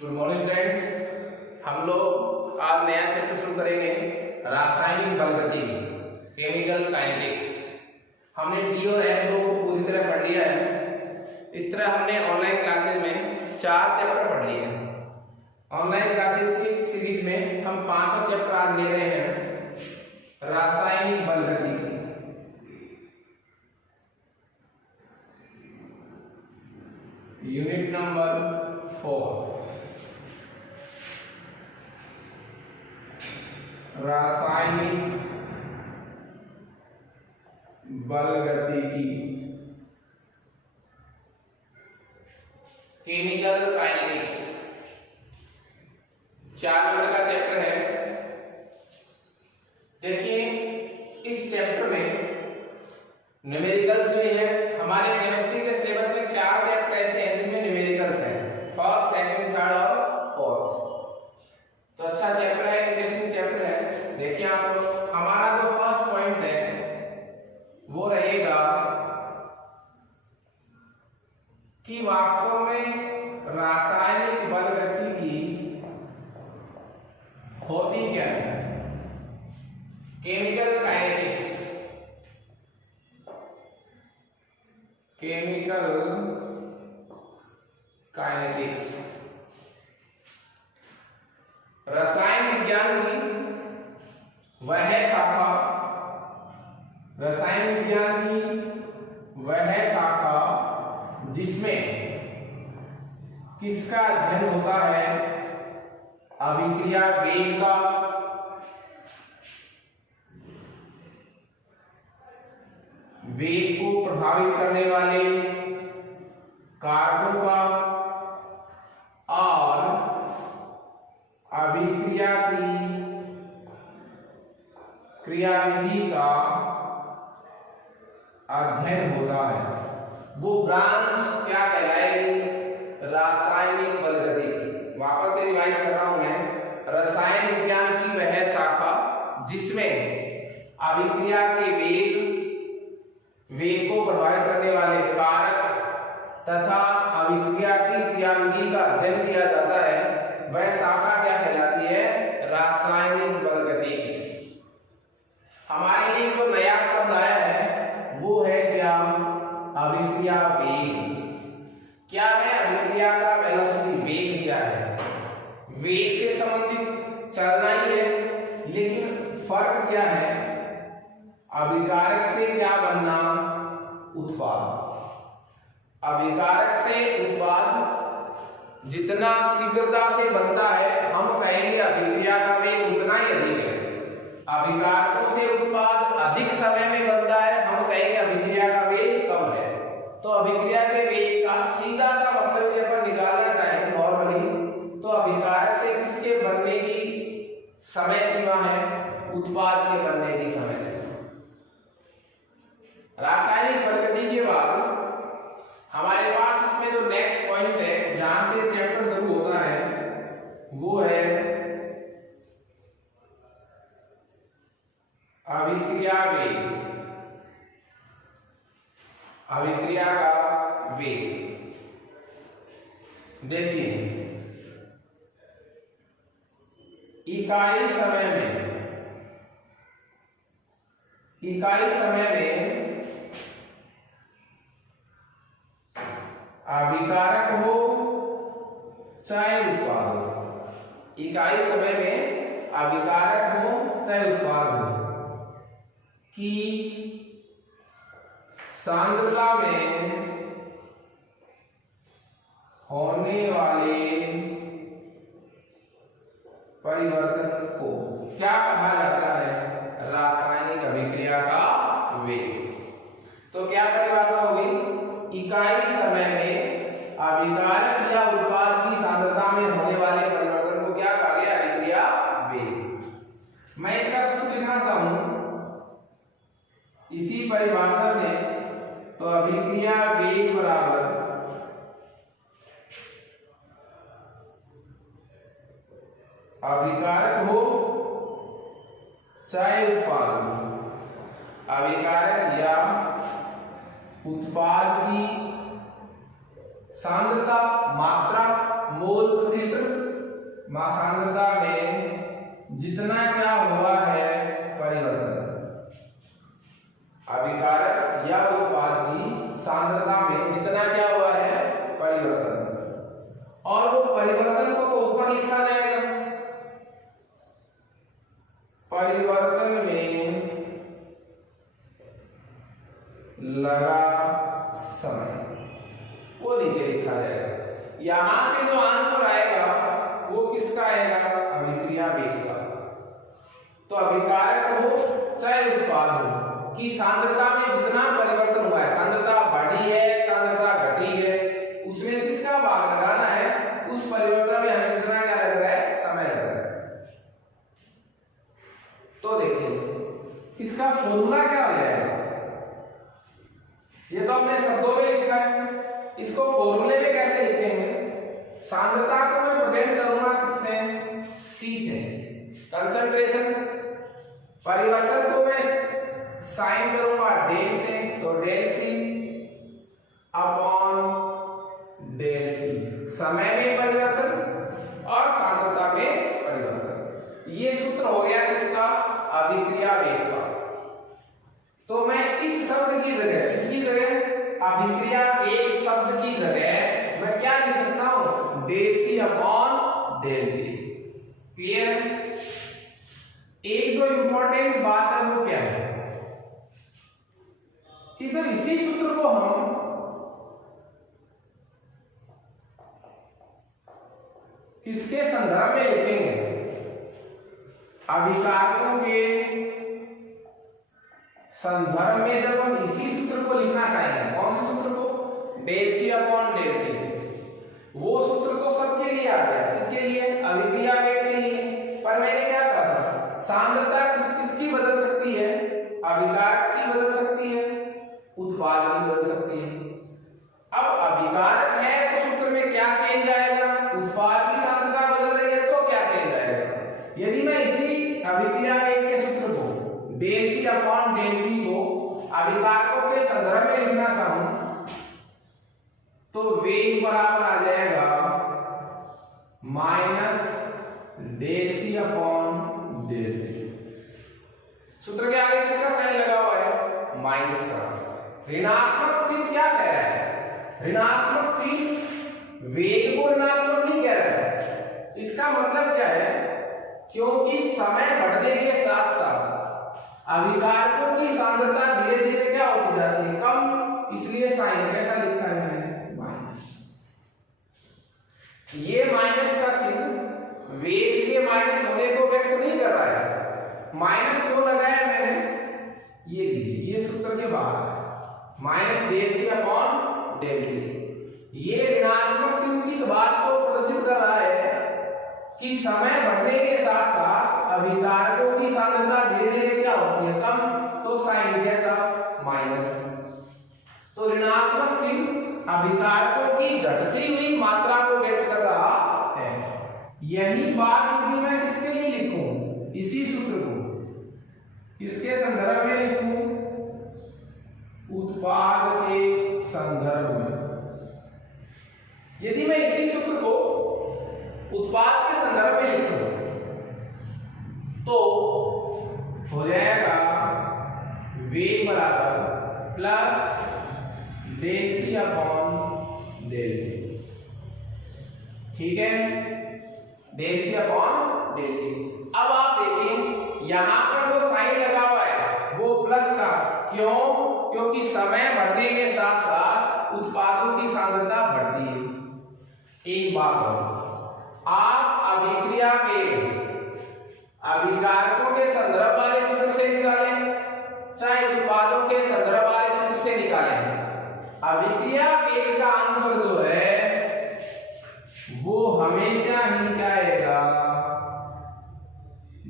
Good morning students, हम लोग आज नया चैप्टर शुरू करेंगे रासायनिक बल गतिकी, केमिकल काइनेटिक्स। हमने डी और एफ को पूरी तरह पढ़ लिया है। इस तरह हमने ऑनलाइन क्लासेस में 4 चैप्टर पढ़ लिए हैं। ऑनलाइन क्लासेस की सीरीज में हम 5वां चैप्टर आज ले रहे हैं, रासायनिक बल गतिकी। यूनिट नंबर 4, रासायनिक बल गतिकी, केमिकल काइनेटिक्स। 4 नंबर का चैप्टर है। देखिए, इस चैप्टर में न्यूमेरिकल्स भी है। हमारे केमिस्ट्री के सिलेबस में 4 चैप्टर ऐसे हैं जिनमें न्यूमेरिकल्स हैं, फर्स्ट, सेकंड, थर्ड और फोर्थ। तो अच्छा चैप्टर है, इंटरेस्टिंग चैप्टर है। देखिए आप लोग, हमारा जो फर्स्ट पॉइंट है वो रहेगा कि वास्तव में रासायनिक बल गतिकी होती क्या है। केमिकल काइनेटिक्स, केमिकल काइनेटिक्स रसायन विज्ञान की वह शाखा, रसायन विज्ञान की वह शाखा जिसमें किसका अध्ययन होता है, अभिक्रिया वेग का, वेग को प्रभावित करने वाले कारकों का और अभिक्रिया की क्रियाविधि का अध्ययन होता है। वो ब्रांच क्या कहलाएगी, रासायनिक बल गतिकी। वापस से रिवाइज कर रहा हूं मैं, रसायन विज्ञान की वह शाखा जिसमें अभिक्रिया के वेग को प्रभावित करने वाले कारक तथा अभिक्रिया की क्रियाविधि का अध्ययन किया जाता है, वह शाखा क्या कहलाती है, रासायनिक बल गतिकी। हमारे लिए जो नया शब्द आया है वो है क्या, अभिक्रिया वेग। क्या है अभिक्रिया का वेलोसिटी, वेग क्या है। वेग से संबंधित चलना ही है, लेकिन फर्क क्या है, अभिकारक से क्या बनना, उत्पाद। अभिकारक से उत्पाद जितना शीघ्रता से बनता है, हम कहेंगे अभिक्रिया का वेग उतना ही अधिक है। अभिकारकों से उत्पाद अधिक समय में बनता है, हम कहेंगे अभिक्रिया का वेग कम है। तो अभिक्रिया के वेग का सीधा सा मतलब यदि अपन निकालना चाहें नॉर्मली, तो अभिकारक से किसके बनने की समय सीमा है, उत्पाद के बनने की समय सीमा। रासायनिक बल गतिकी के बाद हमारे पास इसमें जो नेक्स्ट पॉइंट है, जहां से चैप्टर शुरू होता है, वो है अभिक्रिया वेग। अभिक्रिया का वेग। देखिए, इकाई समय में अभिकारक हो चाहे उत्पाद हो, इकाई समय में अभिकारक हो चाहे उत्पाद हो, की सांद्रता में होने वाले परिवर्तन को क्या कहा जाता है, रासायनिक अभिक्रिया का वेग। तो क्या परिभाषा होगी, इकाई समय में अभिकारक या उत्पाद की सांद्रता में होने वाले परिवर्तन को क्या कहा गया, अभिक्रिया वेग। मैं इसका सूत्र लिखना चाहूं इसी परिभाषा से, तो अभिक्रिया वेग बराबर अभिकारक हो चाहे उत्पाद हो, अभिकारक या उत्पाद की सांद्रता, मात्रा, मोल प्रति लीटर सांद्रता में जितना क्या हुआ है परिवर्तन, अभिकारक या उत्पाद की सांद्रता में जितना क्या हुआ है परिवर्तन, और वो परिवर्तन को तो ऊपर लिखा जाएगा, परिवर्तन में लगा समय, वो नीचे लिखा जाएगा। यहां से जो आंसर आएगा वो किसका आएगा, अभिक्रिया वेग का। तो अभिकारक हो चाहे उत्पाद हो कि सांद्रता में जितना परिवर्तन हुआ है, सांद्रता बढ़ी है सांद्रता घटी है, उसमें किसका भाग लगाना है, उस परिवर्तन में हमें जितना क्या लग रहा है, समय लग रहा है। तो देखिए इसका फॉर्मूला क्या हो जाएगा, ये तो हमने शब्दों में लिखा है, इसको फॉर्मूले में कैसे लिखेंगे। सांद्रता को मैं प्रेजेंट करूंगा किससे, C से, कंसंट्रेशन परिवर्तन को मैं साइन करूंगा डेल से, तो del C upon del T, समय में परिवर्तन और सांद्रता में परिवर्तन। ये सूत्र हो गया किसका, अभिक्रिया वेग का। तो मैं इस शब्द की जगह, इसकी जगह अभिक्रिया वेग शब्द की जगह मैं क्या लिख सकता हूं, del C upon del T। Clear है। एक जो इंपॉर्टेंट बात है वो क्या है कि जब इसी सूत्र को हम किसके संदर्भ में लिखेंगे, अभिकारकों के संदर्भ में जब हम इसी सूत्र को लिखना चाहेंगे, कौन से सूत्र को, del C upon del T, वो सूत्र तो सबके लिए आ गया, इसके लिए अभिक्रिया वेग के लिए। पर मैंने क्या कहा, सांद्रता किसकी बदल सकती है, अभिकारक की बदल सकती है, उत्पाद की बदल सकती है। अब अभिकारक है तो सूत्र में क्या चेंज आएगा, उत्पाद की सांद्रता बदल रही है तो क्या चेंज आएगा। यदि मैं इसी अभिक्रिया वेग के सूत्र को del C upon del T को अभिकारकों के संदर्भ में लिखना चाहूं तो वेग बराबर आ जाएगा minus del C upon del T। सूत्र के आगे किसका साइन लगा हुआ है, माइनस का। ऋणात्मक चिन्ह क्या कह रहा है, ऋणात्मक चिन्ह वेग को ऋणात्मक नहीं कह रहा है। इसका मतलब क्या है, क्योंकि समय बढ़ने के साथ साथ अभिकारकों की सांद्रता धीरे धीरे क्या होती जाती है, कम, इसलिए साइन कैसा लिखा है मैंने, माइनस। ये माइनस का चिन्ह वेग के माइनस होने को व्यक्त नहीं कर रहा है। माइनस क्यों लगाया मैंने, ये देखिए ये सूत्र के बाहर है, minus del C upon del T। ये ऋणात्मक चिन्ह किस बात को प्रदर्शित कर रहा है कि समय बढ़ने के साथ साथ अभिकारकों की सांद्रता धीरे धीरे क्या होती है, कम, तो साइन कैसा, माइनस। तो ऋणात्मक चिन्ह अभिकारकों की घटती हुई मात्रा को व्यक्त कर रहा है। यही बात यदि मैं किसके लिए लिखूं, इसी सूत्र को किसके संदर्भ में लिखूं, उत्पाद के संदर्भ में। यदि मैं इसी सूत्र को उत्पाद के संदर्भ में लिखूं तो हो जाएगा वेग बराबर plus del C upon del T। ठीक है, del C upon del T। अब आप देखिए यहां पर जो साइन लगा हुआ है वो प्लस का, क्यों, क्योंकि समय बढ़ने के साथ साथ उत्पादों की सांद्रता बढ़ती है। एक बात और, आप अभिक्रिया वेग अभिकारकों के संदर्भ वाले सूत्र से निकालें चाहे उत्पादों के संदर्भ वाले सूत्र से निकालें, अभिक्रिया वेग का आंसर जो है वो हमेशा ही क्या आएगा,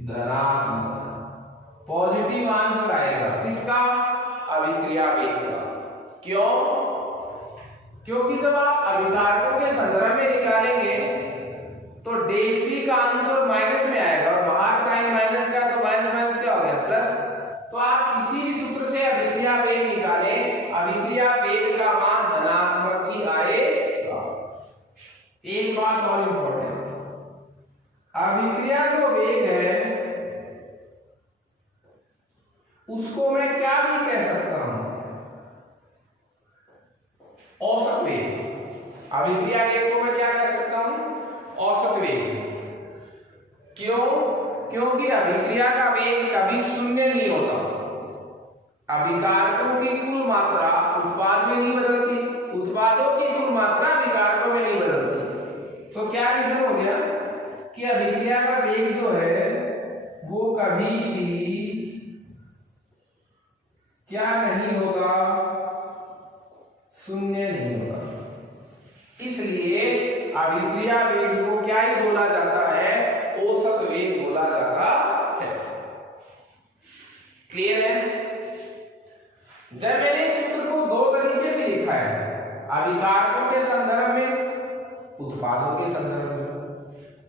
धनात्मक, पॉजिटिव आंसर आएगा। किसका, अभिक्रिया वेग का। क्यों, क्योंकि जब आप अभिकारकों के संदर्भ में निकालेंगे तो डेल C का आंसर माइनस में आएगा और बाहर साइन माइनस का, तो माइनस माइनस क्या हो गया, प्लस। तो आप किसी भी सूत्र से अभिक्रिया वेग निकालें, अभिक्रिया वेग का मान धनात्मक ही आएगा। एक बात और इंपॉर्टेंट, अभिक्रिया जो वेग है उसको मैं क्या भी कह सकता हूं, औसत वेग। अभिक्रिया वेग को मैं क्या कह सकता हूं, औसत वेग। क्यों? क्योंकि अभिक्रिया का वेग कभी शून्य नहीं होता। अभिकारकों की कुल मात्रा उत्पाद में नहीं बदलती, उत्पादों की कुल मात्रा अभिकारकों में नहीं बदलती। तो क्या रीजन हो गया कि अभिक्रिया का वेग जो है वो कभी भी क्या नहीं होगा, शून्य नहीं होगा। इसलिए अभिक्रिया वेग को क्या ही बोला जाता है, औसत वेग बोला जाता है। क्लियर है? जब मैंने इस सूत्र को दो तरीके से लिखा है, अभिकारकों के संदर्भ में, उत्पादों के संदर्भ में,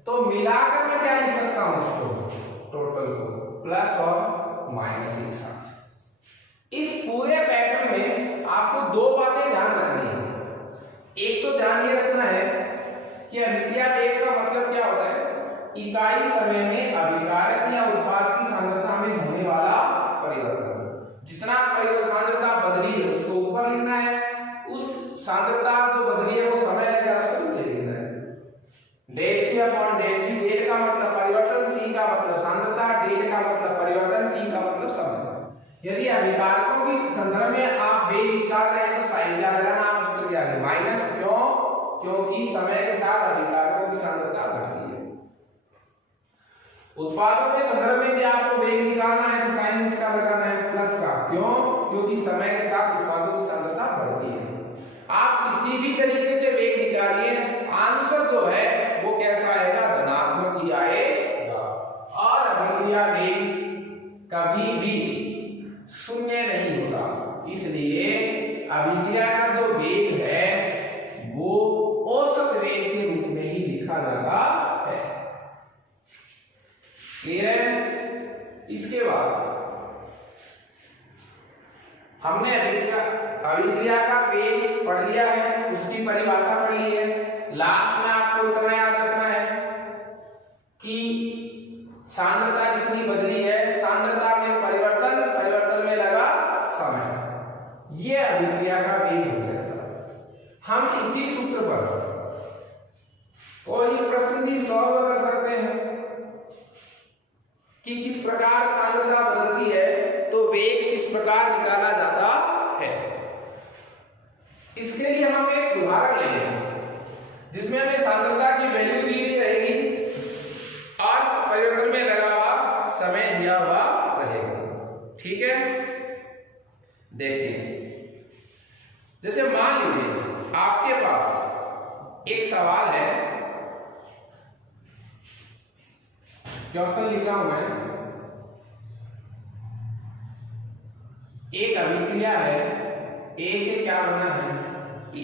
तो मिलाकर मैं क्या लिख सकता हूं इसको, टोटल को प्लस और माइनस एक साथ। इस पूरे पैटर्न में आपको दो बातें ध्यान रखनी है। एक तो ध्यान ये रखना है कि अभिक्रिया वेग का मतलब क्या होता है, इकाई समय में अभिकारक या उत्पाद की सांद्रता में होने वाला परिवर्तन। जितना सांद्रता बदली है उसको ऊपर लिखना है, उस सांद्रता जो बदली है वो समय लगेगा उसको नीचे लिखना है। Del C upon del T, del का मतलब परिवर्तन, सी का मतलब सांद्रता, डेल का मतलब परिवर्तन, टी का मतलब समय। यदि अभिकारकों की संदर्भ में आप वेग निकाल रहे हैं तो साइन क्या लगाना, आप सूत्र क्या है माइनस। क्यों? क्योंकि समय के साथ अभिकारकों की सांद्रता घटती है। उत्पादों के संदर्भ में भी आपको वेग निकालना है तो साइन इसका लगाना है प्लस का। क्यों? क्योंकि समय के साथ उत्पादों की सांद्रता बढ़ती है। आप किसी भी तरीके से वेग निकालिए, आंसर जो है वो कैसा आएगा, धनात्मक ही आएगा। और अभिक्रिया वेग कभी भी शून्य नहीं होगा। इसलिए अभिक्रिया का जो वेग है वो औसत वेग के रूप में ही लिखा जाता है। क्लियर है? इसके बाद हमने अभिक्रिया का वेग पढ़ लिया है, उसकी परिभाषा पढ़ ली है। लास्ट में आपको इतना याद रखना है कि सांद्रता जितनी बदली है, सांद्रता में परिवर्तन, परिवर्तन में लगा समय, ये अभिक्रिया का वेग हो गया। हम इसी सूत्र पर कोई प्रश्न भी सॉल्व कर सकते हैं कि किस प्रकार सांद्रता बदलती है तो वेग किस प्रकार निकाला जाता है। इसके लिए हम एक उदाहरण लेंगे जिसमें हमें सांद्रता की वैल्यू दी हुई रहेगी और परिवर्तन में लगा हुआ समय दिया हुआ रहेगा। ठीक है? देखिए, जैसे मान लीजिए आपके पास एक सवाल है, क्वेश्चन लिख रहा हूं मैं। एक अभिक्रिया है, ए से क्या बना है, ई।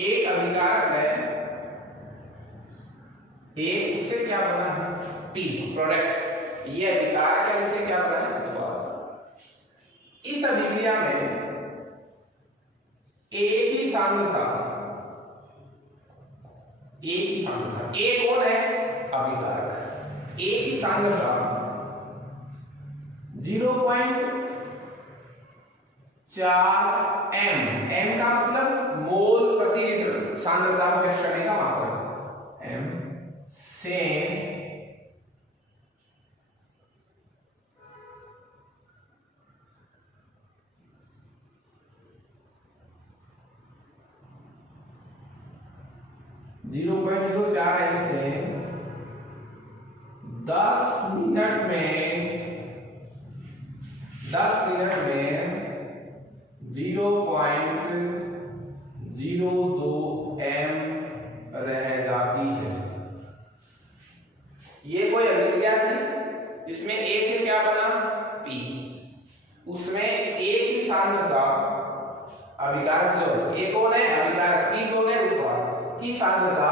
एक अभिकारक है ए, उससे क्या बना है, पी, प्रोडक्ट। ये अभिकारक है, इससे क्या बना है, उत्पाद। इस अभिक्रिया में ए की सांद्रता, ए की सांद्रता, ए कौन है, अभिकारक। ए की सांद्रता 0.4 m, m का मतलब मोल प्रति लीटर, सांद्रता को व्यक्त करने का मात्रा, m से 0.04 m से 10 मिनट में 0.02 m रह जाती है। ये कोई अभिक्रिया थी जिसमें A से क्या बना, P। उसमें A की सांद्रता, अभिकारक जो A कौन है, अभिकारक, P कौन है, उत्पाद, की सांद्रता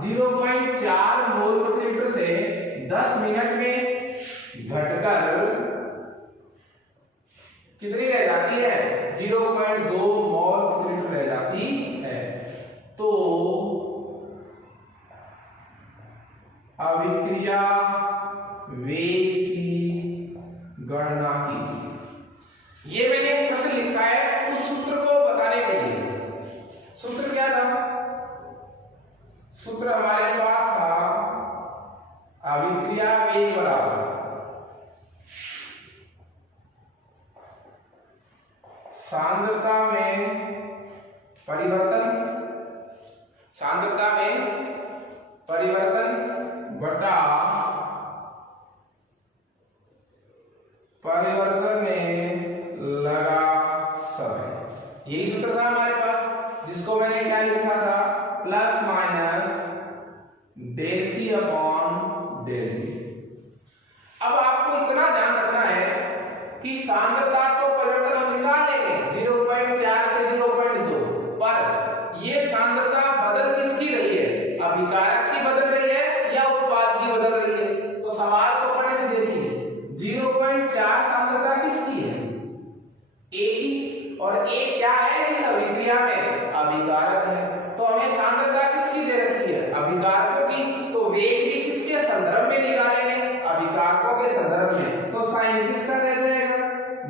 0.4 मोल प्रति लीटर से 10 मिनट में घटकर 0.2 मोल प्रति लीटर रह जाती है। तो अभिक्रिया वेग की गणना की। ये मैंने एक प्रश्न लिखा है उस सूत्र को बताने के लिए। सूत्र क्या था? सूत्र हमारे पास था अभिक्रिया वेग बराबर सांद्रता में परिवर्तन, सांद्रता में परिवर्तन बटा परिवर्तन में लगा समय। यही सूत्र था हमारे पास, जिसको मैंने क्या लिखा था? Plus minus del C upon del V. अब आपको इतना ध्यान रखना है कि सांद्रता तो परिवर्तन हम निकाल लेंगे 0.4 से 0.2, पर ये सांद्रता बदल किसकी रही है? अभिकारक की बदल रही है या उत्पाद की बदल रही है? तो सवाल को पढ़ने से देखिए 0.4 सांद्रता किसकी है? ए की, और ए क्या है इस अभिक्रिया में? अभिकारक है। तो हमें सांद्रता किसकी दे रखी है? अभिकारकों की। तो वेग भी किसके संदर्भ में निकालेंगे? अभिकारकों के संदर्भ में। तो साइन किसका रह जाएगा?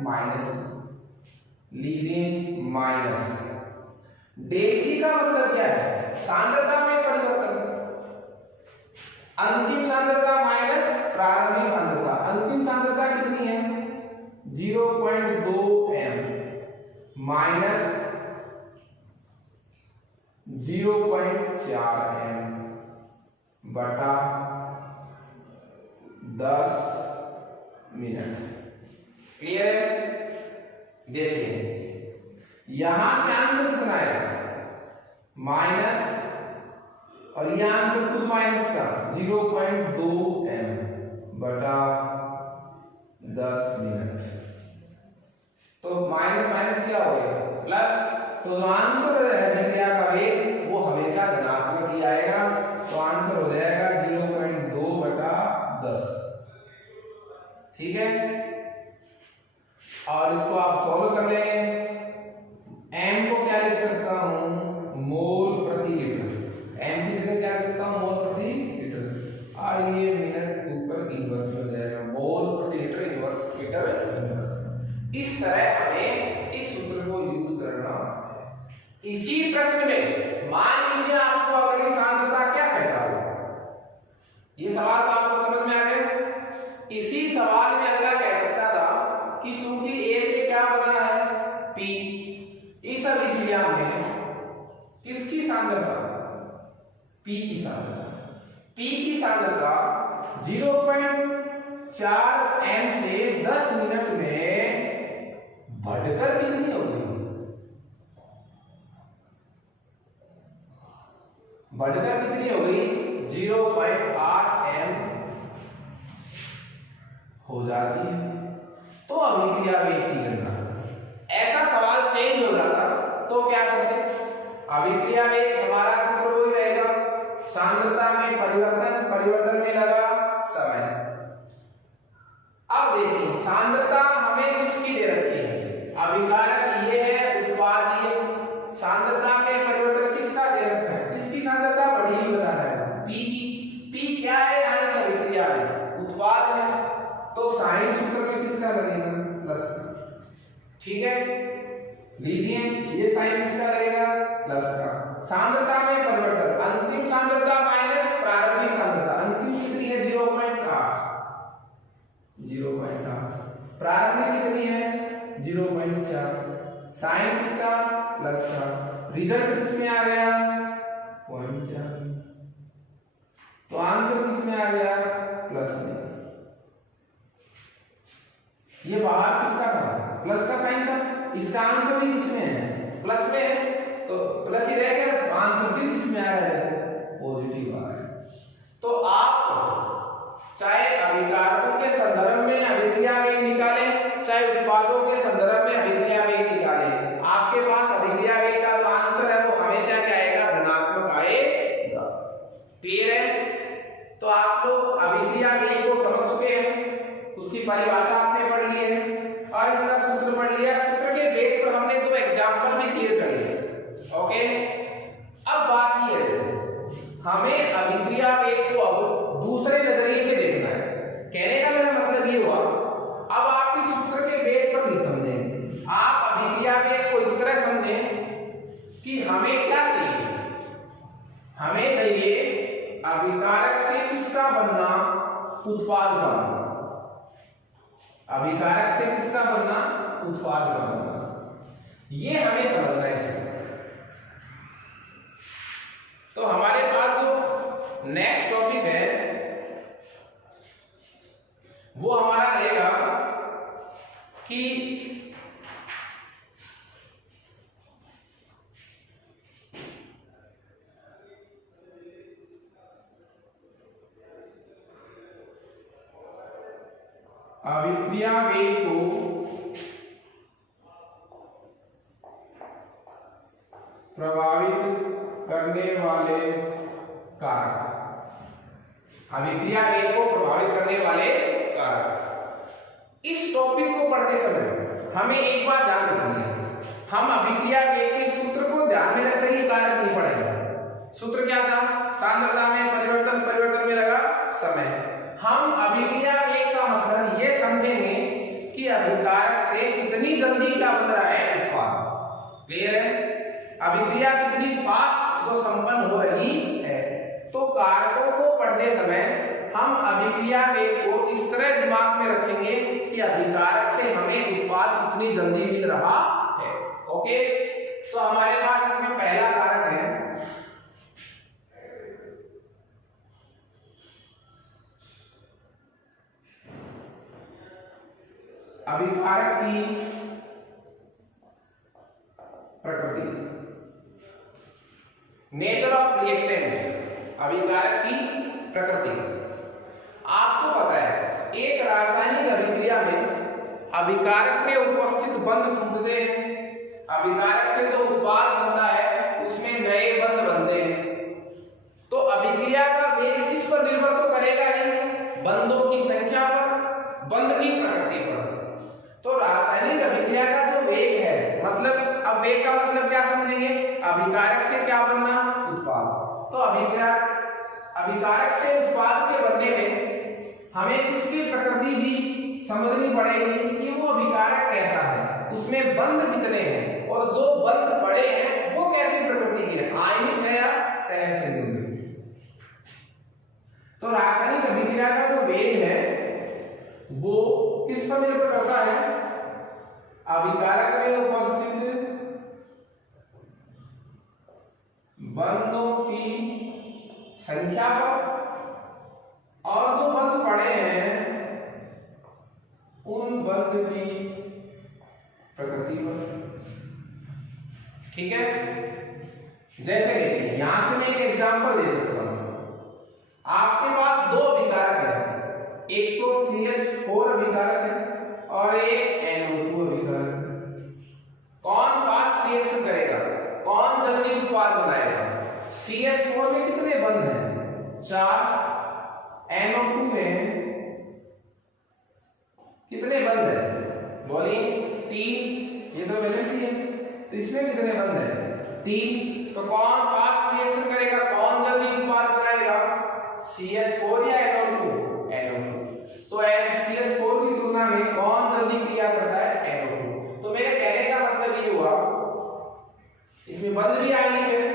माइनस। लीजिए माइनस। डेल सी का मतलब क्या है? सांद्रता में परिवर्तन। अंतिम सांद्रता माइनस प्रारंभिक सांद्रता। अंतिम सांद्रता कितनी है? 0.2 m माइनस 0.4 m बटा 10 मिनट। क्लियर है? देखिए यहां से आंसर कितना आएगा? माइनस, और यह आंसर खुद माइनस का 0.2 m बटा 10 मिनट। तो माइनस माइनस क्या हो गया? प्लस। तो जो आंसर है अभिक्रिया का वेग वो हमेशा धनात्मक ही आएगा। तो आंसर हो जाएगा 0.2 बटा 10। ठीक है, और इसको आप सॉल्व कर लेंगे। m को क्या लिख सकता हूं? मोल प्रति लीटर। m की जगह क्या लिख सकता हूं? मोल प्रति लीटर। और ये मिनट के ऊपर इनवर्स हो जाएगा, मोल प्रति लीटर इनवर्स मीटर इनवर्स। इस तरह हमें इस सूत्र को यूज करना है। इसी प्रश्न में मान लीजिए आपको अगली सांद्रता क्या कहता हो? ये सवाल तो आपको समझ में आ गया। इसी सवाल में अगला कह सकता था कि चूंकि A से क्या बना है? P। इस अभिक्रिया में किसकी सांद्रता? P की सांद्रता। P की सांद्रता 0.4 m से 10 मिनट में बढ़कर कितनी हो गई? बढ़कर कितनी हो गई? 0.8 m हो जाती है। तो अभिक्रिया वेग की गणना। ऐसा सवाल चेंज हो जाता तो क्या करते? अभिक्रिया वेग हमारा सूत्र वही रहेगा, सांद्रता में परिवर्तन, परिवर्तन में लगा समय। अब देखिए सांद्रता हमें किसकी दे रखी है? अभिकारक ये है, उत्पाद ये। सांद्रता में परिवर्तन किसका दे रखा है? किसकी सांद्रता बढ़ी ही बता रहा है? P की। P क्या है यहाँ इस अभिक्रिया में? उत्पाद है। तो साइन सूत्र में किसका लगेगा? प्लस का। ठीक है, लीजिए ये साइन किसका लगेगा? प्लस का। सांद्रता में परिवर्तन, अंतिम सांद्रता माइनस प्रारंभिक सांद्रता। अंतिम कितनी है? 0.8। प्रारंभिक कितनी है? 0.4। साइन किसका? प्लस का। रिजल्ट किसमें आ गया? 0.4। तो आंसर किसमें आ गया? प्लस में। ये बाहर किसका था? प्लस का साइन था। इसका आंसर भी किसमें है? प्लस में है। तो प्लस ही रह गया, आंसर भी किसमें आ रहा है? पॉजिटिव आ रहा है। तो आप चाहे अभिकारकों के संदर्भ में अभिक्रिया वेग निकालें, चाहे उत्पादों के संदर्भ में अभिक्रिया वेग निकालें, आपके पास अभिक्रिया वेग का जो आंसर है वो हमेशा क्या आएगा? धनात्मक आएगा। क्लियर है? तो आप लोग अभिक्रिया वेग को समझ चुके हैं, उसकी परिभाषा आपने पढ़ ली है और इसका सूत्र पढ़ लिया। सूत्र के बेस पर हमने ये हुआ, अब आप इस सूत्र के बेस पर नहीं समझेंगे, आप अभिक्रिया वेग को इस तरह समझें कि हमें क्या चाहिए, हमें चाहिए अभिकारक से किसका बनना, उत्पाद का बनना, अभिकारक से किसका बनना, उत्पाद का बनना, ये हमें समझना है इसमें। तो हमारे पास जो नेक्स्ट टॉपिक है वो हमारा रहेगा कि अभिक्रिया वेग को प्रभावित करने वाले कारक, अभिक्रिया वेग को प्रभावित करने वाले कारक। इस टॉपिक को पढ़ते समय हमें एक बात ध्यान रखनी है, हम अभिक्रिया वेग के सूत्र को ध्यान में रखकर ही कारक नहीं पढ़ेंगे। सूत्र क्या था, सांद्रता में परिवर्तन, परिवर्तन में लगा समय। हम अभिक्रिया वेग का मतलब ये समझेंगे कि अभिकारक से कितनी जल्दी क्या बन रहा है, उत्पाद। क्लियर है, अभिक्रिया कितनी फास्ट जो संपन्न हो रही है। तो कारकों को पढ़ते समय हम अभिक्रिया वेग को इस तरह दिमाग में रखेंगे कि अभिकारक से हमें उत्पाद कितनी जल्दी मिल रहा है। ओके, तो हमारे पास इसमें पहला कारक है अभिकारक की प्रकृति, नेचर ऑफ रिएक्टेंट, अभिकारक की प्रकृति। आपको पता है एक रासायनिक अभिक्रिया में अभिकारक में उपस्थित बंध टूटते हैं, अभिकारक से जो उत्पाद बनता है उसमें नए बंध बनते हैं। तो अभिक्रिया का वेग किस पर निर्भर तो करेगा ही, बंधों की संख्या पर, बंध की प्रकृति पर। तो रासायनिक अभिक्रिया का जो वेग है, मतलब अब वेग का मतलब क्या समझेंगे, अभिकारक से क्या बनना, उत्पाद। तो अभिकारक से उत्पाद के बनने में हमें इसकी प्रकृति भी समझनी पड़ेगी कि वो अभिकारक कैसा है, उसमें बंध कितने हैं, और जो बंध पड़े हैं वो कैसी प्रकृति के हैं, आयनिक है या सहसंयोजक। तो रासायनिक अभिक्रिया का जो वेग है वो किस पर निर्भर करता है, अभिकारक में उपस्थित बंधों की संख्या पर, और जो बंध पड़े हैं उन बंध की प्रकृति पर। ठीक है, जैसे देखिए यहां से मैं एक एग्जांपल दे सकता हूं। आपके पास दो अभिकारक है, एक तो CH4 अभिकारक है और एक NO2 अभिकारक है। कौन फास्ट रिएक्शन करेगा, कौन जल्दी उत्पाद बनाएगा? CH4 में कितने बंध हैं, 4। NO2 में कितने बंध हैं, बोलिए 3। ये तो वैलेंसी है, तो इसमें कितने बंध हैं, 3। तो कौन फास्ट रिएक्शन करेगा, कौन जल्दी उत्पाद बनाएगा, CH4 या NO2? NO2। तो CH4 की तुलना में कौन जल्दी क्रिया करता है, NO2। तो मेरे कहने का मतलब ये हुआ, इसमें बंध भी आयनिक है,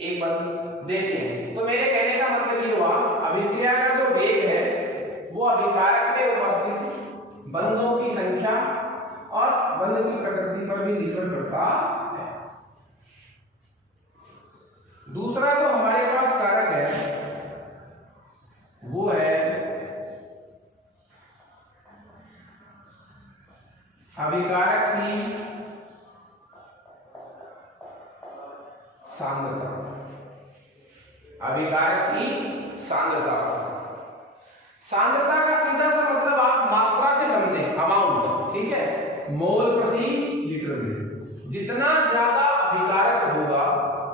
एक बंध देखिए। तो मेरे कहने का मतलब ये हुआ, अभिक्रिया का जो वेग है वो अभिकारक में उपस्थित बंधों की संख्या और बंध की प्रकृति पर भी निर्भर करता है। दूसरा जो हमारे पास कारक है वो है अभिकारक की सांद्रता, अभिकारक की सांद्रता। सांद्रता का सीधा सा मतलब आप मात्रा से समझें, अमाउंट। ठीक है, मोल प्रति लीटर में। जितना ज्यादा अभिकारक होगा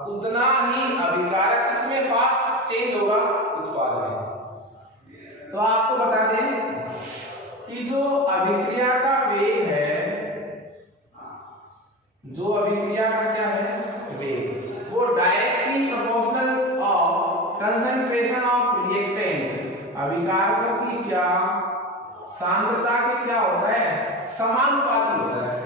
उतना ही अभिकारक इसमें फास्ट चेंज होगा उत्पाद में। तो आपको बता दें कि जो अभिक्रिया का वेग है, जो अभिक्रिया का क्या है वेग, वो directly proportional of concentration of reactant, अभिकारकों की क्या सांद्रता के क्या होता है, समानुपाती होता है।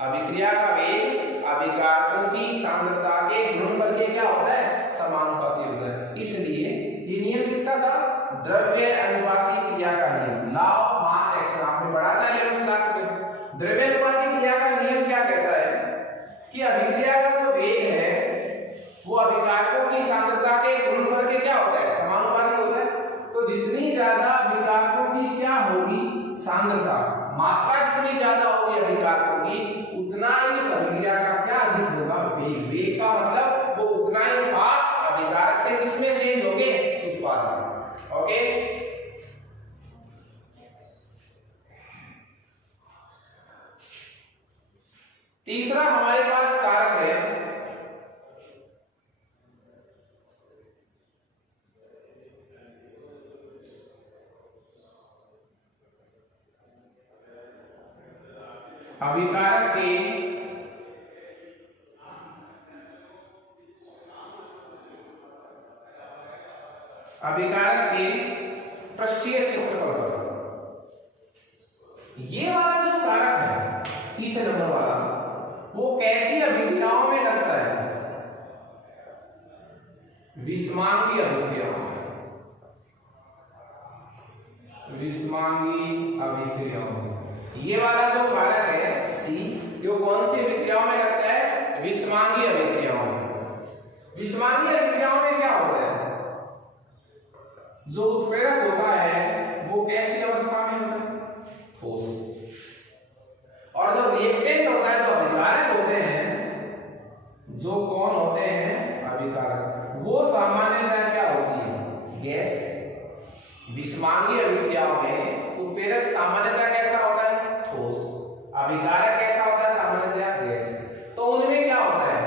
अभिक्रिया का वेग अभिकारकों की सांद्रता के गुणनफल के क्या होता है, समानुपाती होता है। इसलिए ये नियम किसका था, द्रव्य अनुपाती क्रिया का नियम, लॉ ऑफ मास एक्शन, आपने पढ़ा था 11वीं क्लास में। द्रव्य अनुपाती क्रिया का नियम क्या कहता है कि अभिक्रिया का जो वेग है वो अभिकारकों की सांद्रता के गुणनफल के क्या होता है, समानुपाती होता है। तो जितनी ज्यादा अभिकारकों की क्या होगी सांद्रता, मात्रा जितनी ज्यादा होगी अभिकारकों की, उतना ही इस अभिक्रिया का क्या अधिक होगा, वेग। वेग का मतलब वो उतना ही फास्ट अभिकारक से किसमें चेंज होंगे, उत्पाद में। ओके, तीसरा हमारे पास कारक है अभिकारक के पृष्ठीय क्षेत्रफल पर। ये वाला जो कारक है तीसरे नंबर वाला, वो कैसी अभिक्रियाओं में लगता है, विषमांगी अभिक्रियाओं में, विषमांगी अभिक्रियाओं में। ये वाला जो कारक है सी, जो कौन सी अभिक्रियाओं में लगता है, विषमांगी अभिक्रियाओं में। विषमांगी अभिक्रियाओं में क्या होता है, जो उत्प्रेरक होता है वो कैसी अवस्था में होता है, ठोस। और जो रिएक्टेंट होता है, जो अभिकारक होते हैं, जो कौन होते हैं, अभिकारक, वो सामान्यतः क्या होती है, गैस। विषमांगी अभिक्रियाओं में उत्प्रेरक सामान्यतः कैसा होता है, ठोस। अभिकारक कैसा होता है, सामान्यतः गैस। तो उनमें क्या होता है,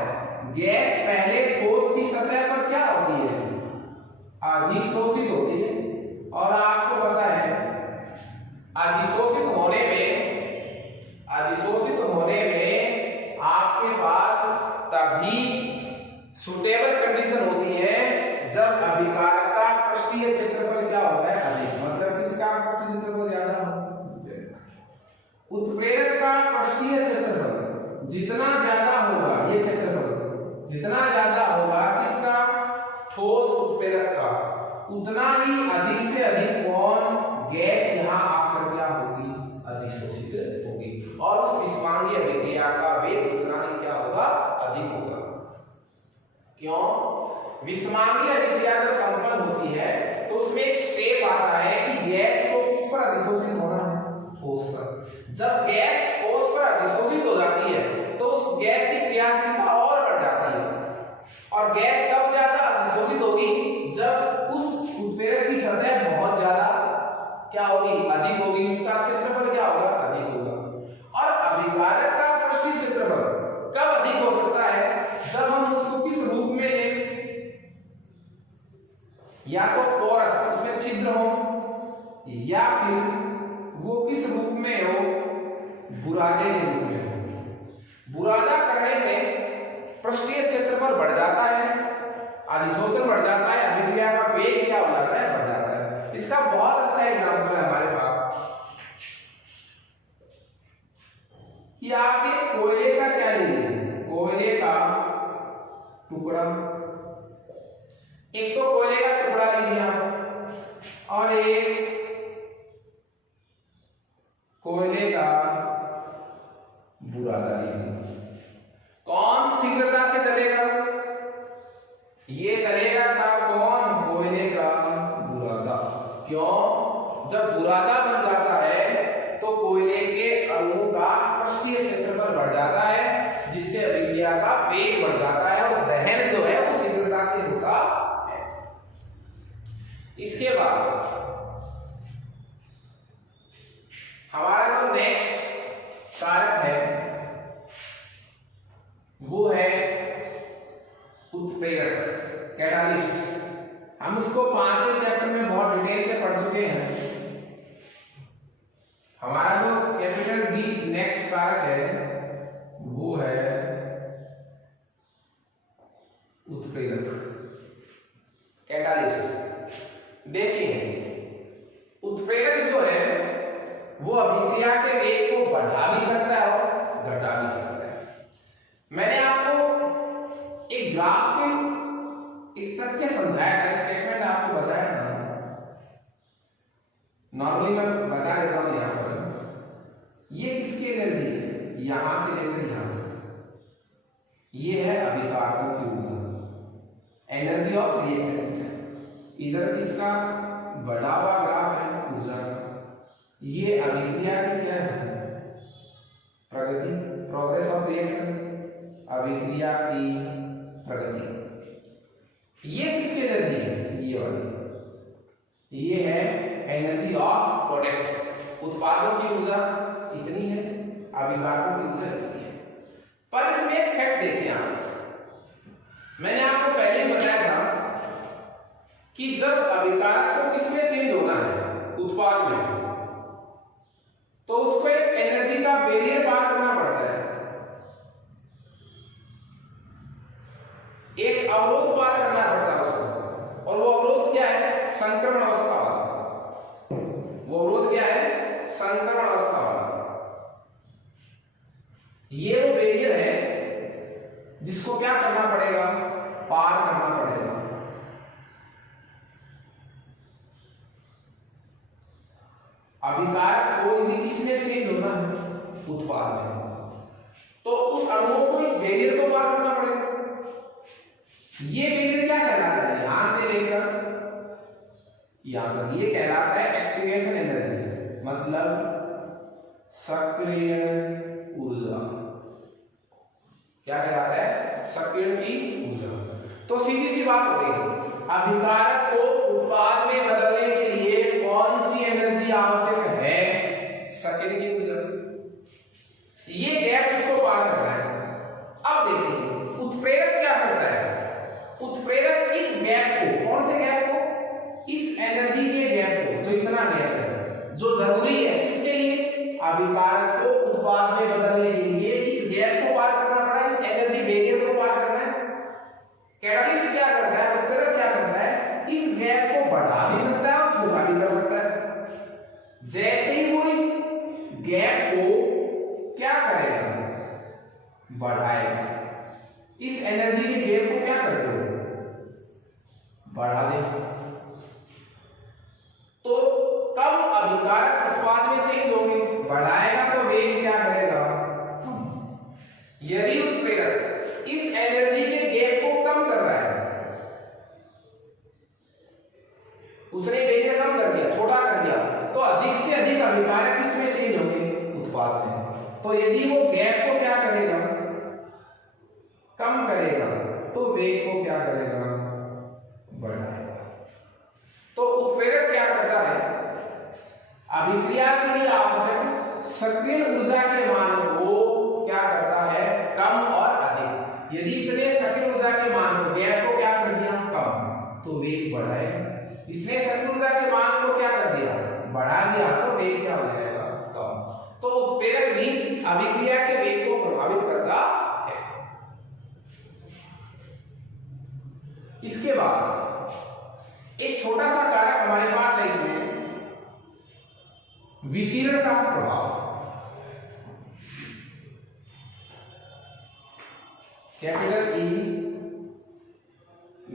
गैस पहले ठोस की सतह पर क्या होती है, अधिशोषित होती है। और आपको पता है अधिशोषित होने में आपके पास तभी सुटेबल कंडीशन होती है जब अभिकारक का पृष्ठीय क्षेत्रफल क्या होता है, अधिक। मतलब किसका पृष्ठीय क्षेत्रफल ज्यादा हो, उत्प्रेरक का पृष्ठीय क्षेत्रफल जितना ज्यादा होगा, ये क्षेत्रफल जितना ज्यादा होगा किसका, ठोस उत्प्रेरक का, उतना ही अधिक से अधिक कौन, गैस यहां आकर क्या होगी, अधिशोषित होगी। और उस विषमांगी अभिक्रिया का वेग उतना ही क्या होगा, अधिक होगा। क्यों, विषमांगी अभिक्रिया जब संपन्न होती है तो उसमें एक स्टेप आता है कि गैस को किस पर अधिशोषित होना है, ठोस पर। जब गैस ठोस पर अधिशोषित हो जाती है तो उस गैस की क्रियाशीलता और बढ़ जाती है। और गैस कब ज्यादा अधिशोषित होगी, जब उस उत्प्रेरक की सतह बहुत ज्यादा क्या होगी, अधिक होगी, उसका क्षेत्रफल क्या होगा, अधिक होगा। और अभिकारक का पृष्ठीय क्षेत्रफल कब अधिक हो सकता है, जब हम उसको किस रूप में लें, या तो पोरस, उसमें छिद्र हो, या फिर वो किस रूप में हो, बुरादे के रूप में हो। बुरादा करने से पृष्ठीय क्षेत्रफल बढ़ जाता है, अधिशोषण बढ़ जाता है, अभिक्रिया का वेग क्या हो जाता है, बढ़ जाता है। इसका बहुत अच्छा एग्जांपल है हमारे पास कि आप एक कोयले का क्या लीजिए, कोयले का टुकड़ा, एक तो कोयले का टुकड़ा लीजिए आप, और एक कोयले का बुरादा लीजिए। कौन शीघ्रता से चलेगा, ये चलेगा साहब कौन, कोयले का बुरादा। क्यों, जब बुरादा बन जाता है तो कोयले के अणु का पृष्ठीय क्षेत्रफल बढ़ जाता है, जिससे अभिक्रिया का वेग बढ़ जाता है और दहन जो है वो शीघ्रता से होता है। इसके बाद हमारा जो नेक्स्ट कारक है वो है उत्प्रेरक, कैटालिस्ट। हम इसको 5वें चैप्टर में बहुत डिटेल से पढ़ चुके हैं। हमारा जो कैपिटल बी नेक्स्ट कारक है वो है उत्प्रेरक, कैटालिस्ट। देखिए उत्प्रेरक जो है वो अभिक्रिया के वेग को बढ़ा भी सकता है और घटा भी सकता है। मैंने आपको एक ग्राफ से एक तथ्य समझाया था, स्टेटमेंट आपको बताया था। नॉर्मली मैं बता देता हूं यहां पर, ये किसकी एनर्जी है, यहां से लेकर यहां तक, ये है अभिकारकों की ऊर्जा, एनर्जी ऑफ रिएक्टेंट। इधर किसका बढ़ा हुआ ग्राफ है ऊर्जा का, ये अभिक्रिया की क्या है, प्रगति, प्रोग्रेस ऑफ रिएक्शन, अभिक्रिया की प्रगति। ये किसकी एनर्जी है, ये वाली, ये है एनर्जी ऑफ प्रोडक्ट। उत्पादों की ऊर्जा इतनी है, अभिकारकों की ऊर्जा इतनी है। पर इसमें एक फैक्ट देखिए आप, मैंने आपको पहले ही बताया था कि जब अभिकारक को किसमें चेंज होना है, उत्पाद में, तो उसको एक एनर्जी का बैरियर पार करना पड़ता है, एक अवरोध पार करना पड़ता है उसको। और वो अवरोध क्या है, संक्रमण अवस्था वाला। वो अवरोध क्या है, संक्रमण अवस्था वाला। ये वो बैरियर है जिसको क्या करना पड़ेगा, पार करना पड़ेगा। अभिकारक को यदि किसमें चेंज होना है, उत्पाद में, तो उस अणुओं को इस बैरियर को पार करना पड़ेगा। ये बैरियर क्या कहलाता है, यहां से लेकर यहां तक, ये कहलाता है एक्टिवेशन एनर्जी, मतलब सक्रियण ऊर्जा। क्या कहलाता है, सक्रियण की ऊर्जा। तो सीधी सी बात हो गई, अभिकारक को उत्पाद में बदलने के लिए कौन सी एनर्जी आवश्यक है, सक्रियण की ऊर्जा। ये गैप इसको पार करना है। अब देखिए उत्प्रेरक क्या करता है, उत्प्रेरक इस गैप को, कौन से गैप को, इस एनर्जी के गैप को, जो इतना गैप है, जो जरूरी है किसके लिए, अभिकारक को उत्पाद में बदलने के लिए इस गैप को पार करना पड़ा, इस एनर्जी बैरियर को पार करना है। कैटलिस्ट क्या करता है, उत्प्रेरक क्या करता है, इस गैप को बढ़ा भी सकता है और छोटा भी कर सकता है। जैसे ही वो इस गैप को क्या करेगा, बढ़ाएगा, इस एनर्जी के गैप को क्या करते हो, बढ़ा देगा। तो कम अभिकारक उत्पाद में चेंज होंगे, बढ़ाएगा तो वेग क्या करेगा, यदि उत्प्रेरक इस एनर्जी के गैप को कम कर रहा है, उसने बैरियर कम कर दिया, छोटा कर दिया, तो अधिक से अधिक अभिकारक किसमें चेंज होंगे, उत्पाद में। तो यदि वो गैप को क्या करेगा, कम करेगा, तो वेग को क्या करेगा, बढ़ाएगा। तो उत्प्रेरक क्या करता है, अभिक्रिया के लिए आवश्यक सक्रिय ऊर्जा के मान को क्या करता है, कम और अधिक। यदि इसने सक्रिय ऊर्जा के मान को, गैप को क्या कर दिया, कम, तो वेग बढ़ाएगा। इसने सक्रिय ऊर्जा के मान को क्या कर दिया, बढ़ा दिया, तो वेग क्या हो जाएगा, कम। तो उत्प्रेरक भी अभिक्रिया के वेग को प्रभावित करता है। इसके बाद एक छोटा सा कारक हमारे पास है इसमें, विकिरण का प्रभाव। कैपिटल ई,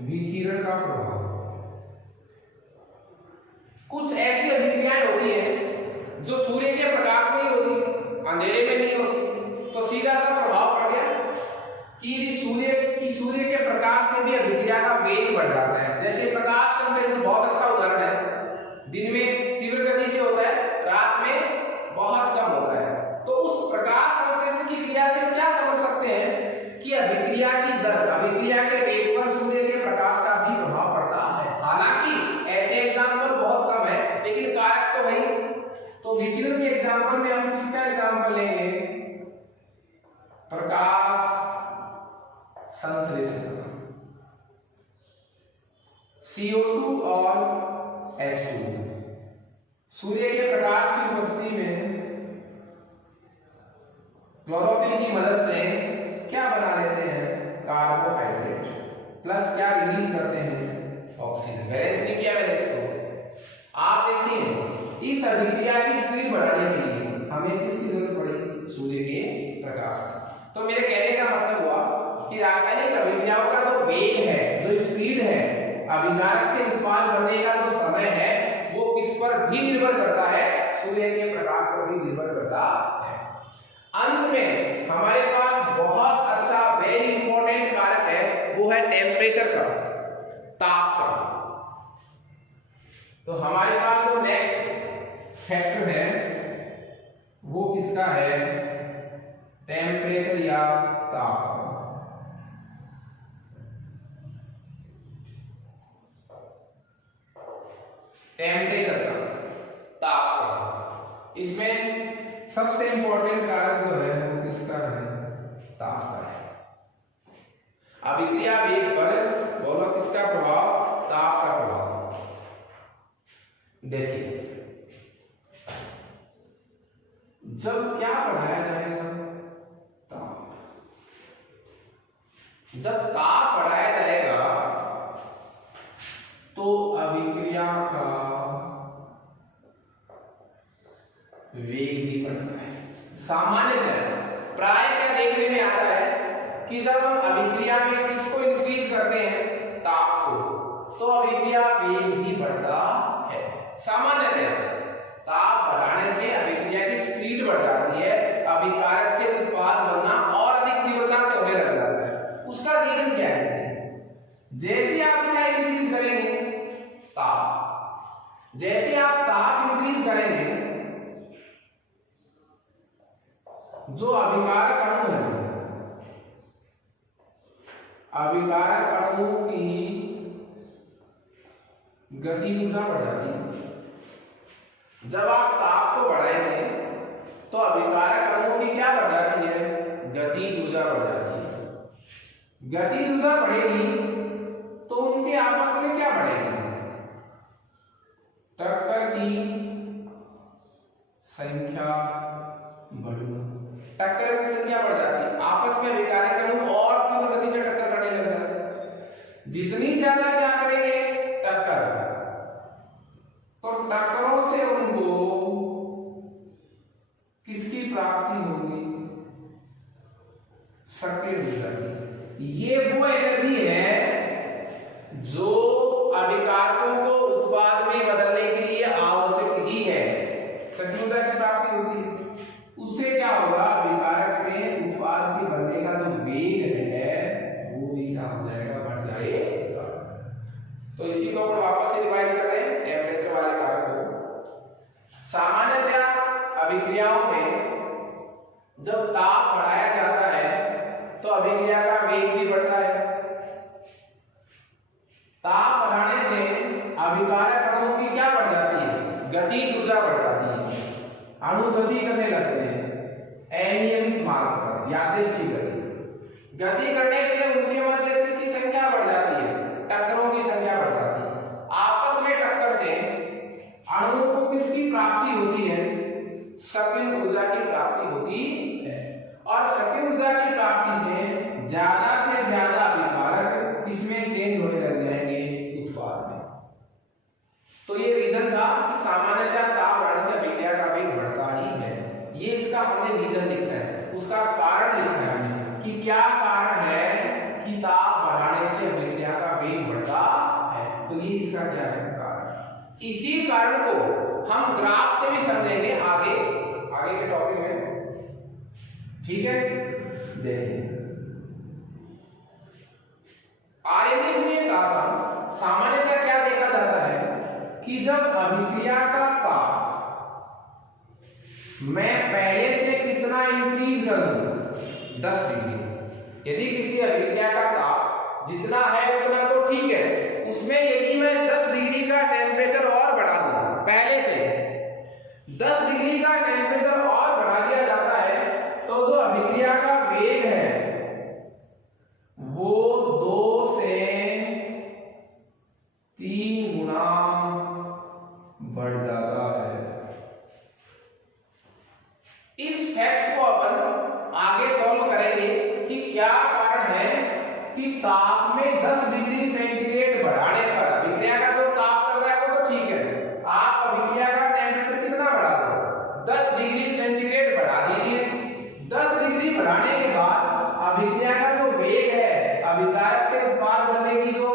विकिरण का प्रभाव। कुछ ऐसी अभिक्रियाएं होती है जो सूर्य के प्रकाश में ही होती, अंधेरे में नहीं होती। तो सीधा सा प्रभाव पड़ गया कि सूर्य के प्रकाश से भी अभिक्रिया का वेग बढ़ जाता है। जैसे प्रकाश संश्लेषण बहुत अच्छा उदाहरण है, दिन में तीव्र गति से होता है, रात में बहुत कम होता है। तो उस प्रकाश संश्लेषण की क्रिया से क्या समझ सकते हैं कि अभिक्रिया की दर, अभिक्रिया के वेग पर सूर्य के प्रकाश का भी प्रभाव पड़ता है। हालांकि ऐसे एग्जाम्पल बहुत कम है, लेकिन कारक तो है। तो विकिरण के एग्जाम्पल में हम किसका एग्जाम्पल लेंगे, प्रकाश संश्लेषण, CO2 और H2। सूर्य के प्रकाश की उपस्थिति में क्लोरोफिल की मदद से क्या बना लेते हैं, कार्बोहाइड्रेट, प्लस क्या रिलीज करते हैं, ऑक्सीजन। बैलेंस नहीं किया मैंने इसको। आप देखिए इस अभिक्रिया की स्पीड बढ़ाने के सूर्य के प्रकाश का। तो मेरे कहने का मतलब हुआ कि रासायनिक अभिक्रियाओं का जो वेग है, जो स्पीड है, अभिकारक से उत्पाद बनने का जो समय है, वो किस पर भी निर्भर करता है? सूर्य के प्रकाश पर भी निर्भर करता है। अंत में हमारे पास बहुत अच्छा वेरी इंपॉर्टेंट कारक है, वो है टेम्परेचर का, ताप का। तो हमारे पास जो नेक्स्ट फैक्टर है वो किसका है? टेम्परेचर या ताप। टेम्परेचर का, ताप का। इसमें सबसे इंपॉर्टेंट कारक जो है वो किसका है? ताप का है। अभिक्रिया वेग पर बोलो किसका प्रभाव? ताप का प्रभाव। देखिए, जब क्या बढ़ाया जाएगा? ताप। जब ताप बढ़ाया जाएगा तो अभिक्रिया का वेग भी बढ़ता है। सामान्यतः प्राय क्या देखने में आता है कि जब हम अभिक्रिया में किसको इंक्रीज करते हैं? ताप को, तो अभिक्रिया वेग भी बढ़ता है। सामान्यतः ताप बढ़ाने से अभिक्रिया की स्पीड बढ़ जाती है, अभिकारक से उत्पाद बनना और अधिक तीव्रता से होने लग जाता है। उसका रीजन क्या है? जैसे आप क्या इंक्रीज करेंगे? ताप। जैसे आप ताप इंक्रीज करेंगे, जो अभिकारक अणु है, अभिकारक अणु की गति ऊर्जा बढ़ जाती है। जब आप ताप को बढ़ाएंगे तो अभिकारक अणुओं की क्या बढ़ जाती है? गतिज ऊर्जा बढ़ जाती है। गतिज ऊर्जा बढ़ेगी तो उनके आपस में क्या बढ़ेगी? टक्कर की संख्या बढ़ेगी। टक्कर की संख्या बढ़ जाती है, आपस में अभिकारक अणु और तीव्र गति से टक्कर करने लग जाते हैं। जितनी ज्यादा क्या करेंगे? टक्कर, तो टक्करों से उनको किसकी प्राप्ति होगी? सक्रिय ऊर्जा की। ये वो एनर्जी है जो अभिकारकों को उत्पाद में बदलने के लिए आवश्यक ही है। सक्रिय ऊर्जा की प्राप्ति होती है, उससे क्या होगा? अभिकारक से उत्पाद के बनने का जो वेग है वो भी क्या हो जाएगा? बढ़ जाएगा। तो इसी को अपन वापस से रिवाइज कर रहे हैं टेम्परेचर वाले कारक को। सामान्यतः अभिक्रियाओं में जब ताप बढ़ाया जाता है तो अभिक्रिया का वेग भी बढ़ता है। ताप बढ़ाने से अभिकारक अणुओं की क्या बढ़ जाती है? गतिज ऊर्जा बढ़ जाती है। अणु गति करने लगते हैं अनियमित मार्ग पर, यादृच्छिक गति। गति करने से उनके मध्य किसकी संख्या बढ़ जाती है? टक्करों की संख्या बढ़ जाती है। आपस में टक्कर से अणुओं को किसकी प्राप्ति होती है? सक्रिय ऊर्जा की प्राप्ति होती है। और सक्रिय ऊर्जा की प्राप्ति से ज्यादा अभिकारक किसमें चेंज होने लग जाएंगे? उत्पाद में। तो ये रीजन था कि सामान्यतः ताप बढ़ने से अभिक्रिया का वेग बढ़ता ही है। ये इसका हमने रीजन लिखा है, उसका कारण लिखा है हमने कि क्या कारण है कि ताप बढ़ाने से अभिक्रिया का वेग बढ़ता है। तो ये इसका क्या है? कारण। इसी कारण को हम ग्राफ से भी समझेंगे आगे के टॉपिक में। ठीक है, देखिए आर्यभट्ट ने कहा था सामान्यतः क्या देखा जाता है कि जब अभिक्रिया का ताप मैं पहले से कितना इंक्रीज करूं? 10 डिग्री। यदि किसी अभिक्रिया का ताप जितना है उतना तो ठीक है, उसमें यदि मैं 10 डिग्री का टेम्परेचर और बढ़ा दूं, पहले से 10 डिग्री का टेम्परेचर और बढ़ा दिया जाता है, तो जो अभिक्रिया का वेग है वो 2 से 3 गुना बढ़ जाता है। इस फैक्ट को अपन आगे सॉल्व करेंगे कि क्या कारण है कि ताप में 10 डिग्री सेंटीग्रेड बढ़ाने पर अभिक्रिया का जो ताप चल रहा है वो तो ठीक है, आप अभिक्रिया का टेम्परेचर कितना बढ़ा दो? 10 डिग्री सेंटीग्रेड बढ़ा दीजिए। डिग्री बढ़ाने के बाद अभिक्रिया का जो वेग है, अभिकारक से उत्पाद बनने की जो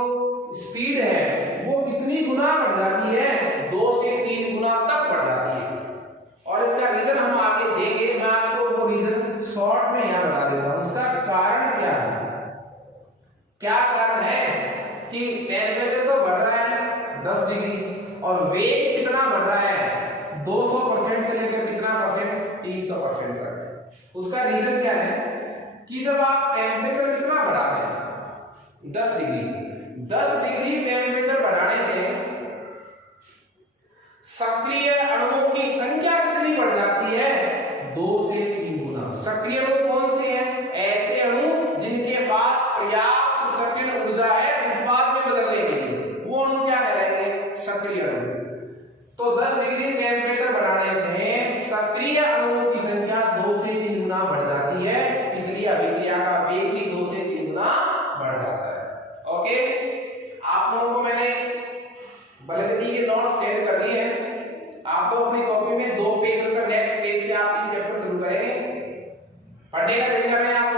स्पीड है, वो कितनी गुना बढ़ जाती है? 2 से 3 गुना तक बढ़ जाती है। और इसका रीजन हम आगे देंगे, मैं आपको वो रीजन शॉर्ट में यहाँ बता देता हूँ। उसका कारण क्या है? क्या कारण है कि टेम्परेचर तो बढ़ रहा है 10 डिग्री और वेग कितना बढ़ रहा है? 200% से लेकर कितना परसेंट? 300% तक। उसका रीजन क्या है कि जब आप टेम्परेचर कितना बढ़ाते हैं? 10 डिग्री। 10 डिग्री टेम्परेचर बढ़ाने से सक्रिय अणुओं की संख्या कितनी बढ़ जाती है? 2 से 3 गुना। सक्रिय अणु कौन से हैं? ऐसे अणु जिनके पास पर्याप्त सक्रिय ऊर्जा है उत्पाद में बदलने के लिए, वो अणु क्या कहलाएंगे? सक्रिय अणु। तो 10 डिग्री टेम्परेचर बढ़ाने से सक्रिय अणुओं की संख्या 2 से 3 गुना बढ़ जाती है, इसलिए अभिक्रिया का वेग भी 2 से 3 गुना बढ़ जाता है। ओके, आप लोगों को मैंने बलगति के नोट्स शेयर कर दिए हैं। आपको अपनी कॉपी में 2 पेज रखकर नेक्स्ट पेज से आप इन चैप्टर शुरू करेंगे। पढ़ने का तरीका मैंने आपको